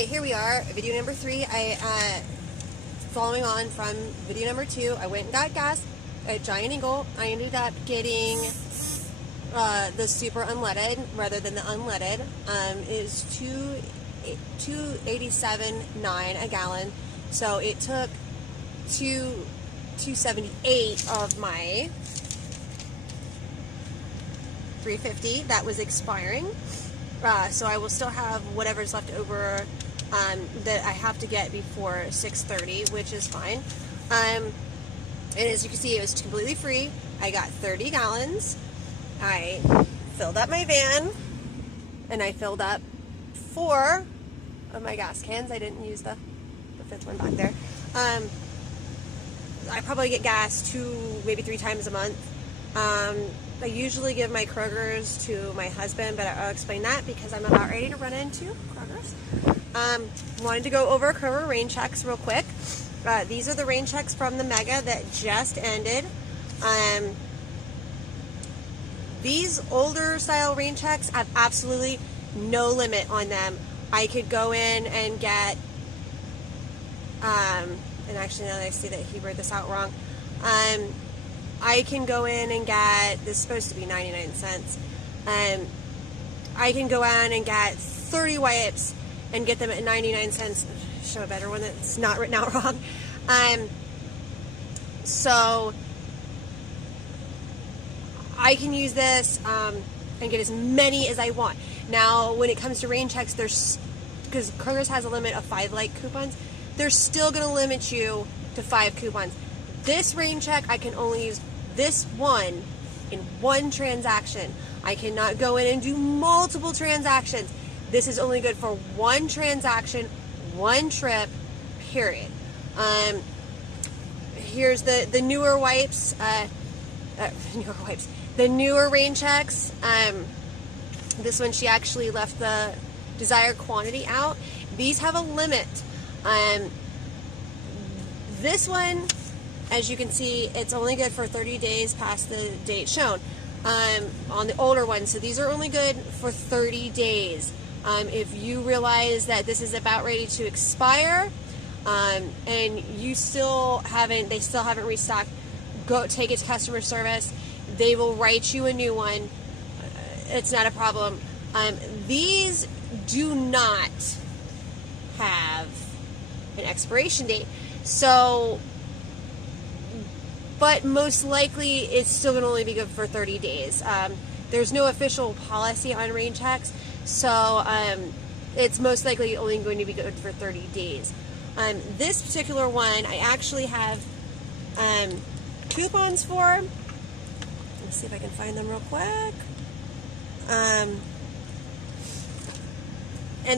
Okay, here we are, video number 3. Following on from video number 2, I went and got gas at Giant Eagle. I ended up getting the super unleaded rather than the unleaded. It is $2.87.9 a gallon, so it took $2.78 of my $3.50 that was expiring. So I will still have whatever's left over that I have to get before 6:30, which is fine. And as you can see, it was completely free. I got 30 gallons. I filled up my van, and I filled up 4 of my gas cans. I didn't use the 5th one back there. I probably get gas 2, maybe 3 times a month. I usually give my Kroger's to my husband, but I'll explain that because I'm about ready to run into Kroger's. Wanted to go over Kroger rain checks real quick. These are the rain checks from the Mega that just ended. These older style rain checks have absolutely no limit on them. I could go in and get, and actually now that I see that he wrote this out wrong, I can go in and get, this is supposed to be 99 cents, I can go in and get 30 wipes and get them at 99 cents. Show a better one that's not written out wrong. So I can use this and get as many as I want. Now when it comes to rain checks, there's, because Kroger's has a limit of 5 like coupons, they're still going to limit you to 5 coupons. This rain check, I can only use this one in one transaction. I cannot go in and do multiple transactions. This is only good for one transaction, one trip, period. Here's the newer wipes, the newer rain checks. This one, she actually left the desired quantity out. These have a limit. This one, as you can see, it's only good for 30 days past the date shown on the older ones. So these are only good for 30 days. If you realize that this is about ready to expire and you still haven't restocked, go take it to customer service. They will write you a new one. It's not a problem. These do not have an expiration date. So, but most likely it's still going to only be good for 30 days. There's no official policy on rain checks, so it's most likely only going to be good for 30 days. This particular one, I actually have coupons for. Let's see if I can find them real quick. And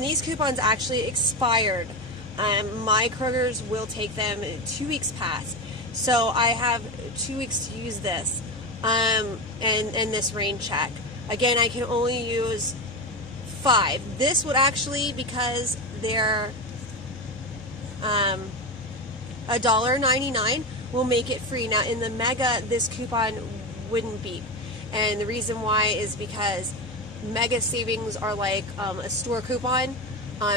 these coupons actually expired. My Kroger's will take them 2 weeks past. So I have 2 weeks to use this and this rain check. Again, I can only use 5. This would actually, because they're $1.99, will make it free. Now in the Mega, this coupon wouldn't beep. And the reason why is because Mega savings are like a store coupon.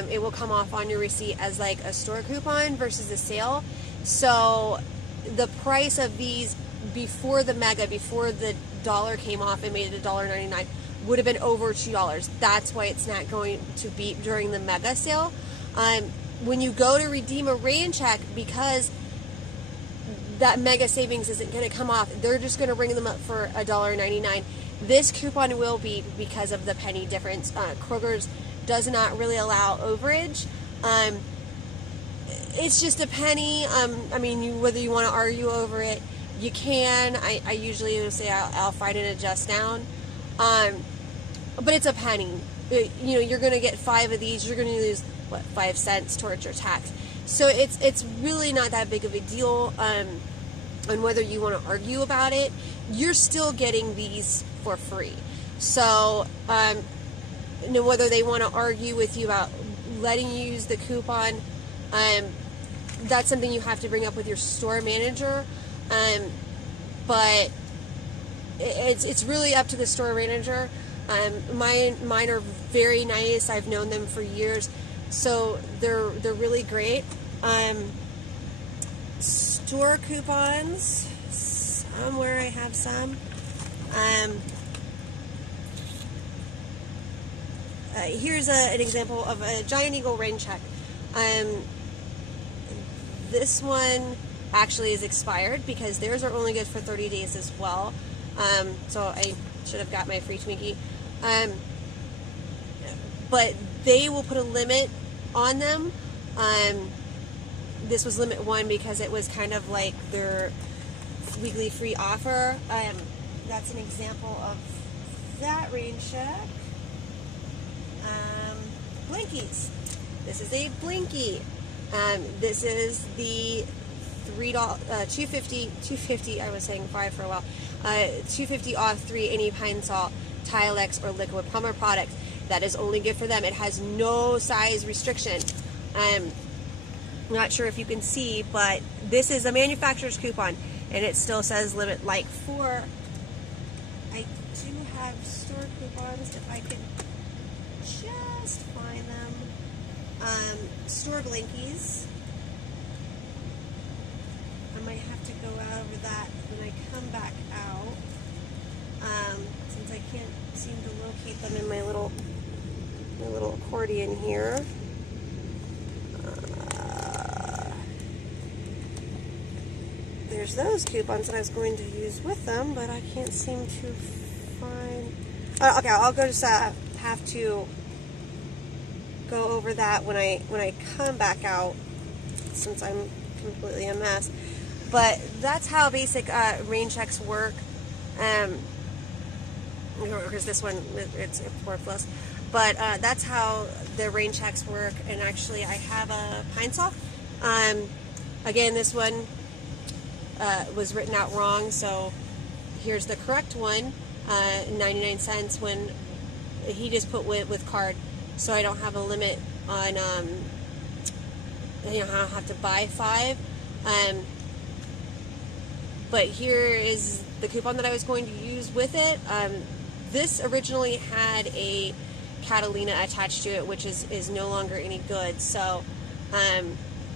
It will come off on your receipt as like a store coupon versus a sale. So the price of these before the Mega, before the dollar came off and made it $1.99, would have been over $2. That's why it's not going to beep during the Mega sale. When you go to redeem a rain check, because that Mega savings isn't going to come off, they're just going to bring them up for $1.99. This coupon will be because of the penny difference. Kroger's does not really allow overage. It's just a penny. I mean, whether you want to argue over it, you can. I usually will say I'll fight and adjust down. But it's a penny. You're going to get 5 of these. You're going to lose, 5 cents towards your tax. So it's really not that big of a deal. And whether you want to argue about it, you're still getting these for free. So, whether they want to argue with you about letting you use the coupon, that's something you have to bring up with your store manager. But it's really up to the store manager. Mine are very nice. I've known them for years. So they're really great. Store coupons, somewhere I have some. Here's an example of a Giant Eagle rain check. This one actually is expired because theirs are only good for 30 days as well. So I should have got my free Twinkie. But they will put a limit on them. This was limit 1 because it was kind of like their weekly free offer. That's an example of that rain check. Blinkies. This is a Blinky. This is the $3, $2.50. I was saying 5 for a while. $2.50 off 3 any Pine Sol, Tilex, or Liquid Plumber products. That is only good for them. It has no size restriction. I'm not sure if you can see, but this is a manufacturer's coupon, and it still says limit like 4. I do have store coupons if I can just find them. Store Blinkies. I might have to go over that when I come back out, since I can't seem to locate them in my little accordion here. There's those coupons that I was going to use with them, but I can't seem to find. Okay, I'll go just have to go over that when I come back out, since I'm completely a mess. But that's how basic rain checks work. Because this one, it's worthless. But that's how the rain checks work. And actually, I have a Pine Sol. Again, this one was written out wrong, so here's the correct one. 99 cents when he just put with card, so I don't have a limit on. I don't have to buy 5. But here is the coupon that I was going to use with it. This originally had a Catalina attached to it, which is no longer any good. So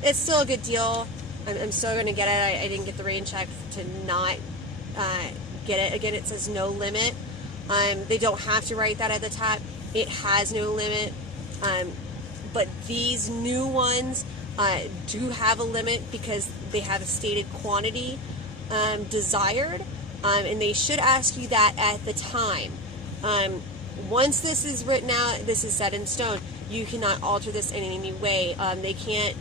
it's still a good deal. I'm still going to get it. I didn't get the rain check to not get it. Again, it says no limit. They don't have to write that at the top. It has no limit. But these new ones do have a limit because they have a stated quantity desired, and they should ask you that at the time. Once this is written out, this is set in stone. You cannot alter this in any way. They can't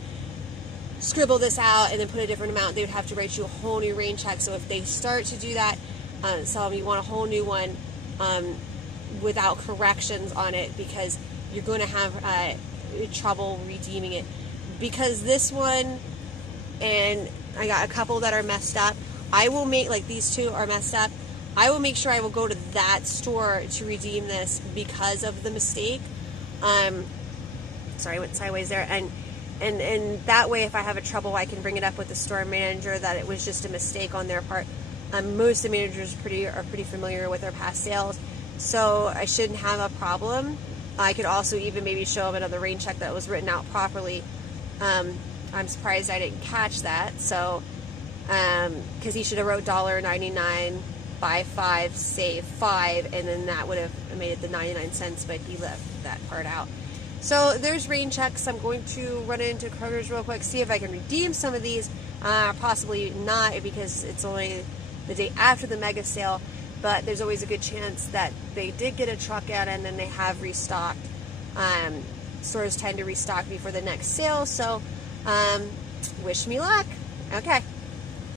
scribble this out and then put a different amount. They would have to write you a whole new rain check. So if they start to do that, tell them you want a whole new one without corrections on it, because you're going to have trouble redeeming it. Because this one, and I got a couple that are messed up, I will make, like these two are messed up, I will make sure I will go to that store to redeem this because of the mistake. Sorry, I went sideways there. And that way, if I have a trouble, I can bring it up with the store manager that it was just a mistake on their part. Most of the managers are pretty familiar with their past sales, so I shouldn't have a problem. I could also even maybe show them another rain check that was written out properly. I'm surprised I didn't catch that. So, because he should have wrote $1.99, buy 5, save 5, and then that would have made it the 99 cents, but he left that part out. So there's rain checks. I'm going to run into Kroger's real quick, see if I can redeem some of these. Possibly not, because it's only the day after the mega sale, but there's always a good chance that they did get a truck out and then they have restocked. Stores tend to restock before the next sale, so wish me luck. Okay.